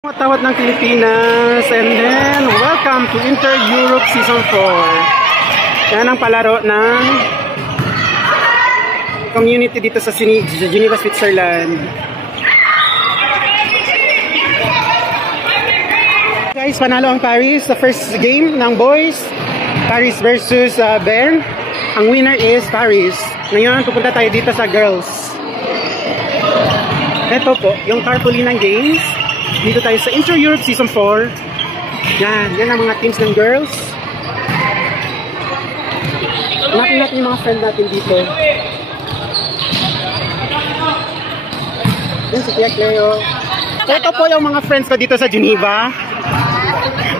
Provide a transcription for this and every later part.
Mga tawad ng Pilipinas, and then welcome to Inter-Europe Season 4. Yan ang palaro ng community dito sa Geneva, Switzerland. Guys, panalo ang Paris sa first game ng boys. Paris versus Bern. Ang winner is Paris. Ngayon, pupunta tayo dito sa girls. Ito po, yung tarpaulin ng games. Dito tayo sa Inter-Europe Season 4. Yan ang mga teams ng girls. Hanapin natin yung mga friend natin dito. Yan si Tia Cleo. So ito po yung mga friends ko dito sa Geneva.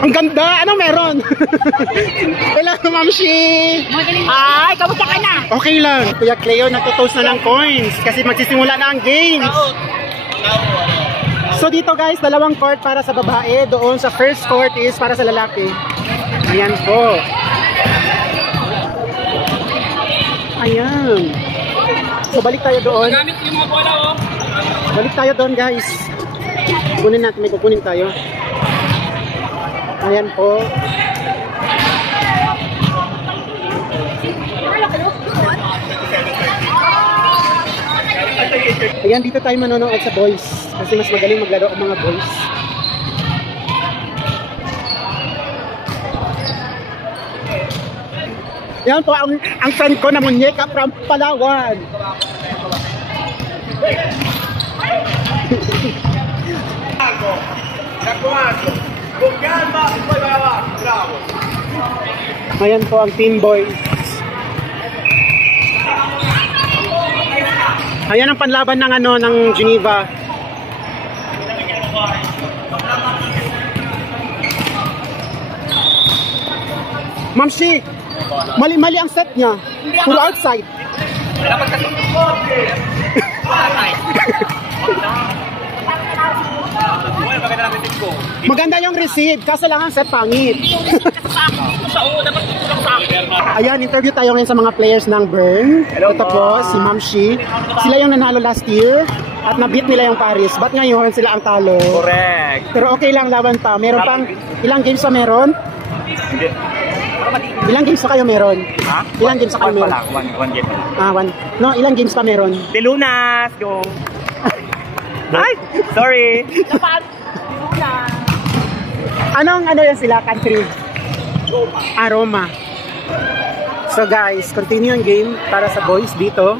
Ang ganda! Ano meron? Hello, Mamshi! Ay, kamusta ka na? Okay lang. Kuya Cleo, nagtutoast na ng coins kasi magsisimula na ang games. So dito guys, dalawang court para sa babae. Doon sa first court is para sa lalaki. Ayan po. Ayan. So balik tayo doon. Balik tayo doon guys. Kunin natin, may kukunin tayo. Ayan po. Ayan, dito tayo manonood sa boys. Kasi mas magaling maglaro ang mga boys. Yan po ang friend ko na munyeka from Palawan. Ayan po ang team boys. Ayan ang panlaban ng ng Geneva. Mamshi, mali ang set niya. Puro outside. Maganda yung receive, kaso lang ang set pangit. Ayan, interview tayo ngayon sa mga players ng Bern. Ito po, si Mamshi. Sila yung nanalo last year at na-beat nila yung Paris. Ba't ngayon sila ang talo? Correct. Pero okay lang, laban pa. Meron pang, ilang games pa meron? Ilang games pa kayo meron? Ha? Ilang games pa kayo meron? One game. One. No, ilang games pa meron? De Lunas, go. Ay, sorry. Anong yan sila, country? Roma. So guys, continue ang game para sa boys dito.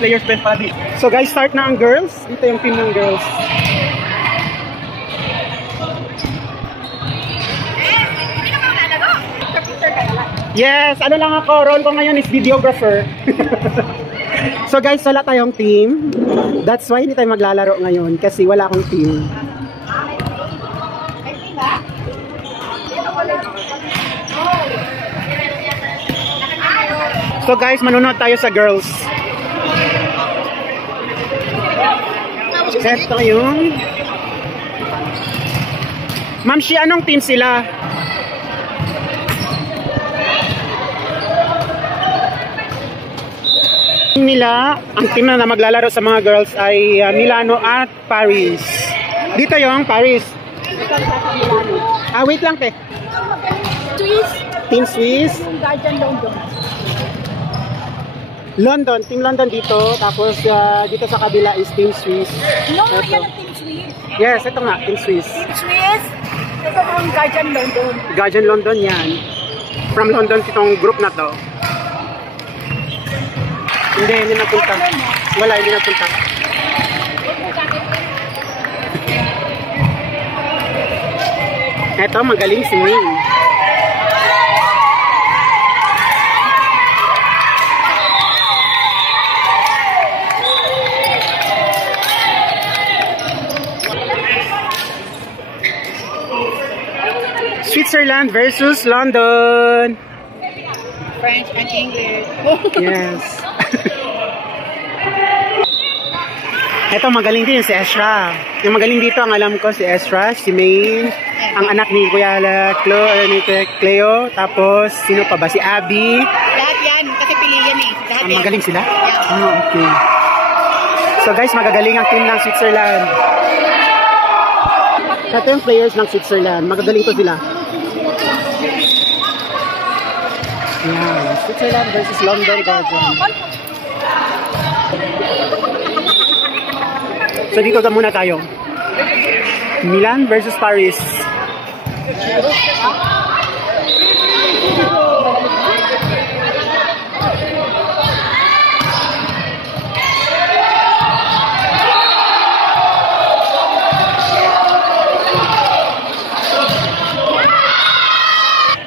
Players best para dito. So guys, start na ang girls. Dito yung team ng girls. Yes, ano lang ako, role ko ngayon is videographer. So guys, wala tayong team. That's why hindi tayo maglalaro ngayon kasi wala akong team. So guys, manonood tayo sa girls. Ito yung Mamshi, anong team sila? Ang team na maglalaro sa mga girls ay Milano at Paris. Dito yung Paris. Wait lang, te. Swiss. Team Swiss. Guardian London. London, Team London dito. Tapos dito sa kabila is Team Swiss. No, yan ang Team Swiss. Yes, ito nga, Team Swiss. Swiss. Ito ang Guardian London. Guardian London yan. From London itong group na to. Hindi napunta. Wala, hindi napunta. Eto, magaling si Ming. Switzerland versus London. French and English. Yes. Ito, magaling din si Ezra. Yung magaling dito, ang alam ko si Ezra, si Maine, ang anak ni Kuya Cleo, tapos sino pa ba? Si Abby. Lahat yan, kasi pili yan eh. Lahat Magaling sila? Yeah. Okay. So guys, magagaling ang team ng Switzerland. Ito yung players ng Switzerland. Magagaling to sila. Yan. Switzerland versus London Guardian. So dito na muna tayo. Milan versus Paris.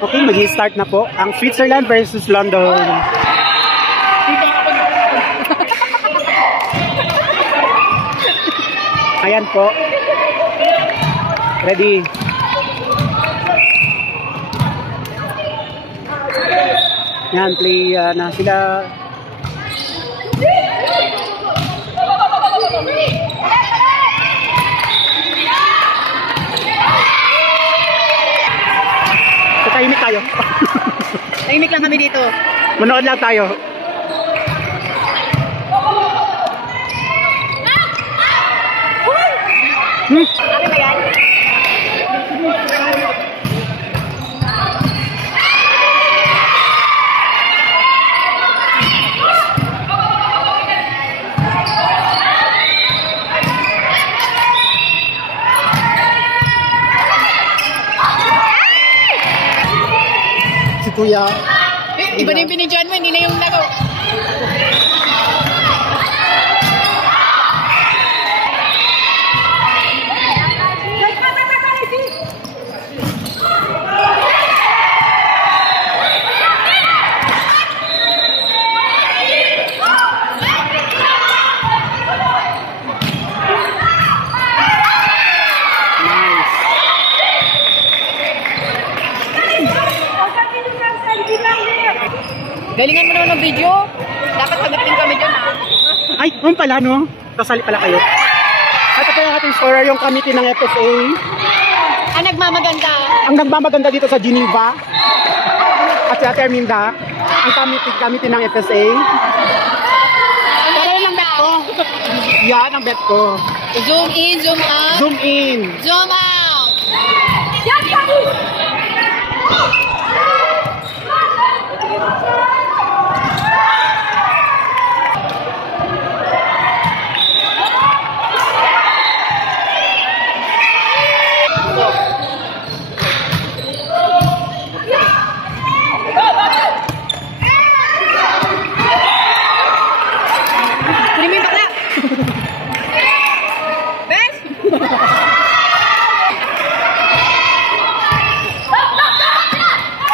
Okay, mag-start na po ang Switzerland versus London. Ayan po. Ready. Yan, play na sila. So, tahimik tayo. Tahimik lang kami dito. Manood lang tayo. Ano ba yan? Si Kuya. Iba na yung pinidyan mo, hindi na yung laro. Galingan mo naman ng video. Dapat pagdating kami dyan, ha? Ay, pala, no? Kasali pala kayo. At ito yung ating scorer, yung committee ng FSA. Ang nagmamaganda. Ang nagmamaganda dito sa Geneva. At si Ate Arminda. Ang committee ng FSA. Pero lang bet ko. Yan ang bet ko. Zoom in, zoom out. Zoom in. Zoom out.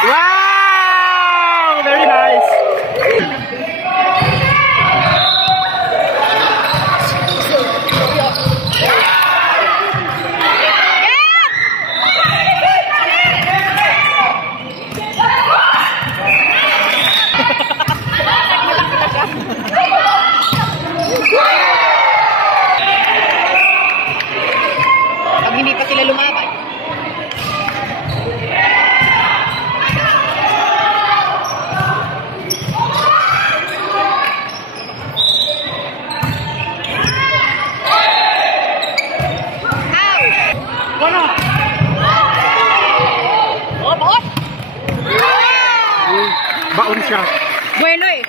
Wow! Very nice. Pag hindi pa sila lumaban. Baon siya. Bueno eh.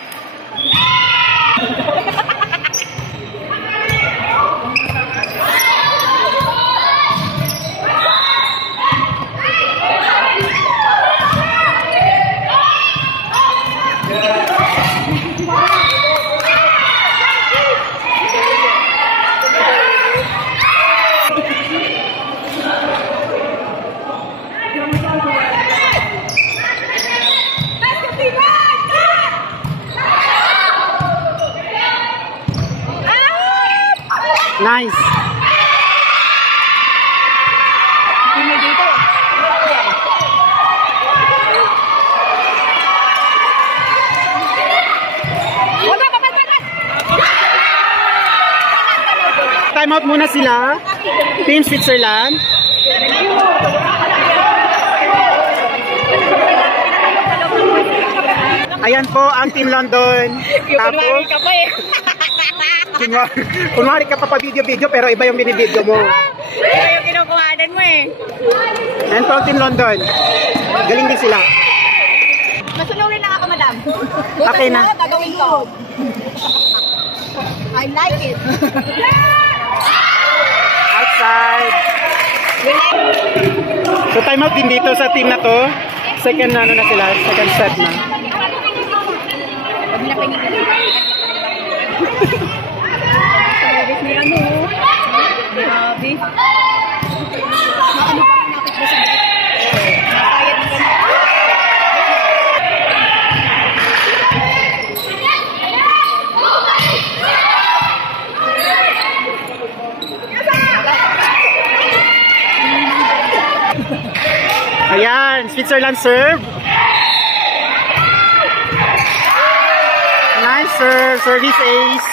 Nice. Hindi dito. Wala, papalpakan! Time out muna sila. Team Switzerland. Ayan po ang Team London. Tapos, kunwari ka pa video-video pero iba yung binibideo mo. Iba yung kinukuhanan mo eh. And po Team London. Galing din sila. Masunugin lang ako, madam. Okay na. Gagawin ko. I like it. Outside. So time out din dito sa team na to. Second na sila, second set na. Huwag nila pinigil. Service ni ano. Grabe. Nakano pa rin natin sa bit. Nakayad na ganun. Ayan, Switzerland serve. Nice serve, service ace.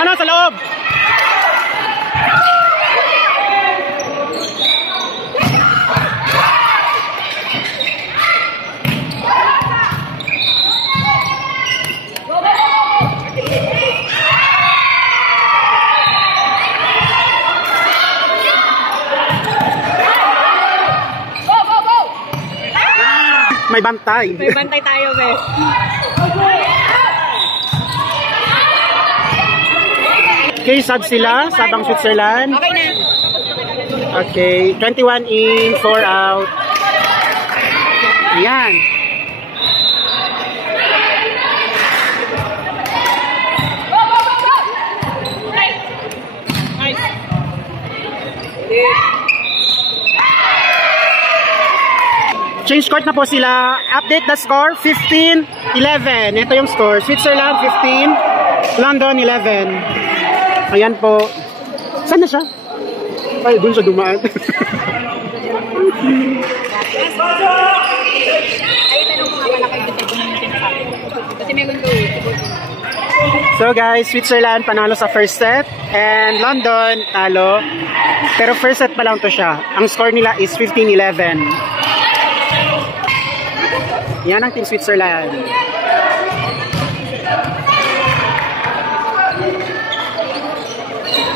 Ano sa loob? May bantay. May bantay tayo, bes. Okay, sub sila. Sabang Switzerland. Okay na. Okay, 21 in, 4 out. Ayan. Change court na po sila. Update the score, 15-11. Ito yung score. Switzerland 15, London 11. Ayan po. Saan na siya? Ay, dun siya dumaan. Ay, tanong ko nga pala kayo dito kung ano sinasabi. Kasi meron ko So guys, Switzerland panalo sa first set and London talo. Pero first set pa lang to siya. Ang score nila is 15-11. Yan ang Team Switzerland.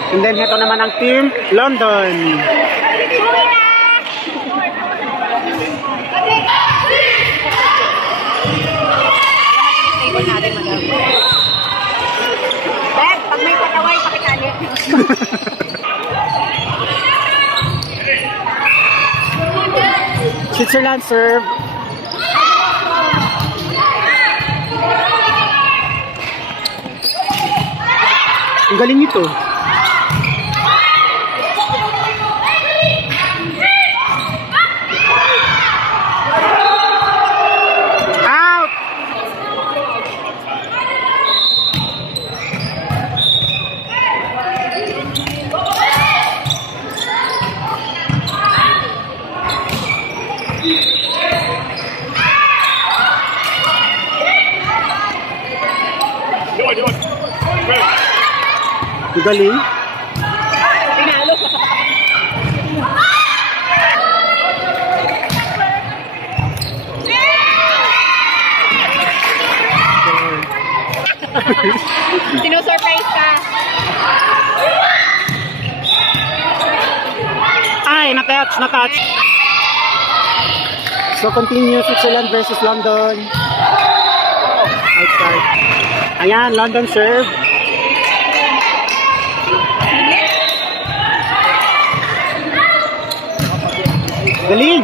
And then ito naman ang Team London. table natin, madam. Beb, pag may pataway, pakitali. Switzerland serve. Ang galing nito. Out! Ang galing. Pinalo. Sino-surprise ka? Ay, na-touch. So, continue Switzerland versus London. Outside. Ayan, London serve. Galing!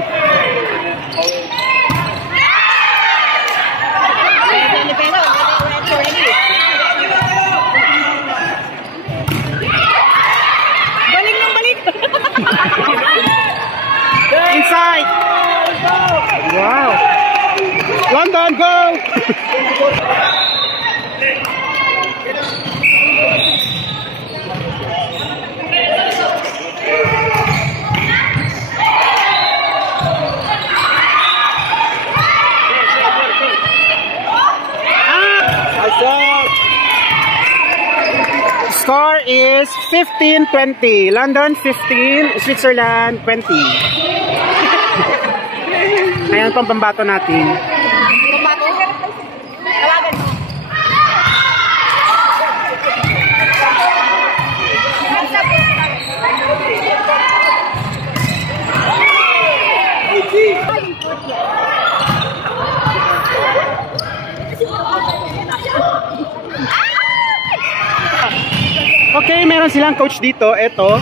Balik ng balik! Inside! Wow! London, go! Score is is 15-20. London 15, Switzerland 20. Ayan pang pambato natin. Pambato? Tawagan mo. Okay, meron silang coach dito. Ito.